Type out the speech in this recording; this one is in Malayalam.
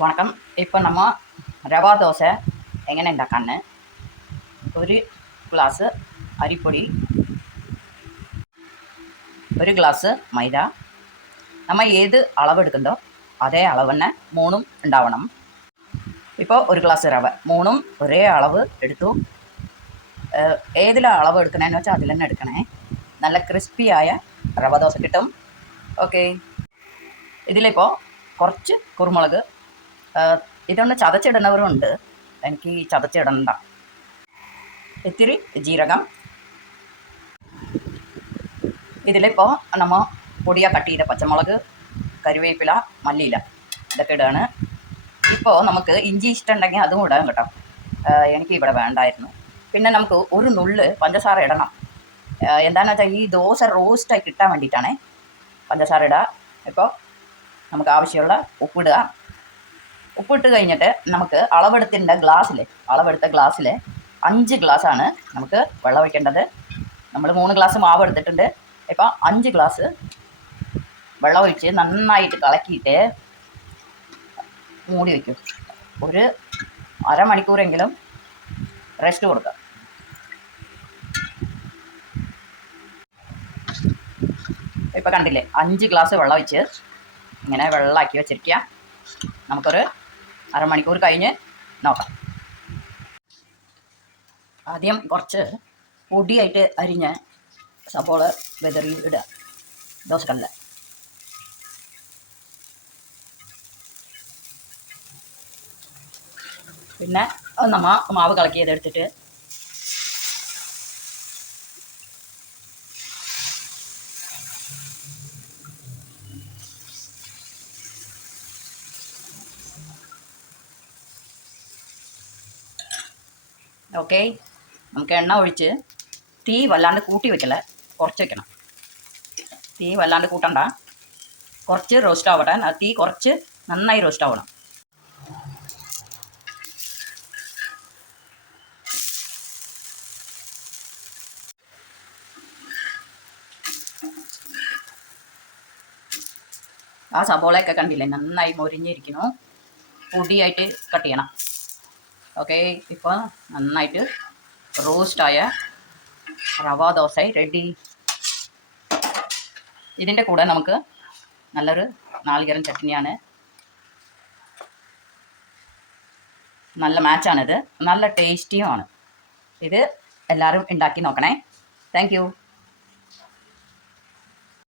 വണക്കം. ഇപ്പം നമ്മൾ റവ ദോശ എങ്ങനെ ഉണ്ടാക്കാന്ന്. ഒരു ഗ്ലാസ് അരിപ്പൊടി, ഒരു ഗ്ലാസ് മൈദ. നമ്മൾ ഏത് അളവെടുക്കുന്നോ അതേ അളവ് തന്നെ മൂന്നും ഉണ്ടാവണം. ഇപ്പോൾ ഒരു ഗ്ലാസ് റവ മൂന്നും ഒരേ അളവ് എടുത്തു. ഏതിലാണ് അളവ് എടുക്കണേന്ന് വെച്ചാൽ അതിൽ തന്നെ എടുക്കണേ. നല്ല ക്രിസ്പിയായ റവ ദോശ കിട്ടും. ഓക്കെ, ഇതിലിപ്പോൾ കുറച്ച് കുരുമുളക്, ഇതൊന്ന് ചതച്ചിടുന്നവരുണ്ട്, എനിക്ക് ചതച്ചിടണ്ട. ഇത്തിരി ജീരകം. ഇതിലിപ്പോൾ നമ്മൾ പൊടിയ കട്ട് ചെയ്ത പച്ചമുളക്, കറിവേപ്പില, മല്ലിയില ഇതൊക്കെ ഇടുകയാണ്. ഇപ്പോൾ നമുക്ക് ഇഞ്ചി ഇഷ്ടമുണ്ടെങ്കിൽ അതും ഇടാൻ കേട്ടോ. എനിക്ക് ഇവിടെ വേണ്ടായിരുന്നു. പിന്നെ നമുക്ക് ഒരു നുള്ള് പഞ്ചസാര ഇടണം. എന്താണെന്ന് വെച്ചാൽ ഈ ദോശ റോസ്റ്റായി കിട്ടാൻ വേണ്ടിയിട്ടാണ് പഞ്ചസാര ഇടുക. ഇപ്പോൾ നമുക്ക് ആവശ്യമുള്ള ഉപ്പിടുക. ഉപ്പിട്ട് കഴിഞ്ഞിട്ട് നമുക്ക് അളവെടുത്ത ഗ്ലാസ്സിൽ 5 ഗ്ലാസ്സാണ് നമുക്ക് വെള്ളം ഒഴിക്കേണ്ടത്. നമ്മൾ 3 ഗ്ലാസ് മാവ് എടുത്തിട്ടുണ്ട്. ഇപ്പോൾ 5 ഗ്ലാസ് വെള്ളം ഒഴിച്ച് നന്നായിട്ട് കളക്കിയിട്ട് മൂടി വയ്ക്കും. ഒരു അരമണിക്കൂറെങ്കിലും റെസ്റ്റ് കൊടുക്കുക. ഇപ്പോൾ കണ്ടില്ലേ, 5 ഗ്ലാസ് വെള്ളം ഒഴിച്ച് ഇങ്ങനെ വെള്ളമാക്കി വെച്ചിരിക്കുക. നമുക്കൊരു അരമണിക്കൂർ കഴിഞ്ഞ് നോക്കാം. ആദ്യം കുറച്ച് പൊടിയായിട്ട് അരിഞ്ഞ് സവോള വെതറി ഇടുക ദോശക്കല്ലിൽ. പിന്നെ നമ്മൾ മാവ് കളക്കിയതെടുത്തിട്ട് ഓക്കെ, നമുക്ക് എണ്ണ ഒഴിച്ച് തീ വല്ലാണ്ട് കൂട്ടി വെക്കല, കുറച്ച് വെക്കണം. തീ വല്ലാണ്ട് കൂട്ടണ്ട, കുറച്ച് റോസ്റ്റ് ആവട്ടെ. തീ കുറച്ച് നന്നായി റോസ്റ്റ് ആവണം. ആ സവോളയൊക്കെ കണ്ടില്ലേ, നന്നായി മൊരിഞ്ഞിരിക്കുന്നു. പൊടിയായിട്ട് കട്ട് ചെയ്യണം. ഓക്കെ, ഇപ്പോൾ നന്നായിട്ട് റോസ്റ്റായ റവ ദോശ റെഡി. ഇതിൻ്റെ കൂടെ നമുക്ക് നല്ലൊരു നാളികേരം ചട്നിയാണ്. നല്ല മാച്ചാണിത്, നല്ല ടേസ്റ്റിയുമാണ്. ഇത് എല്ലാവരും ഉണ്ടാക്കി നോക്കണേ. Thank you.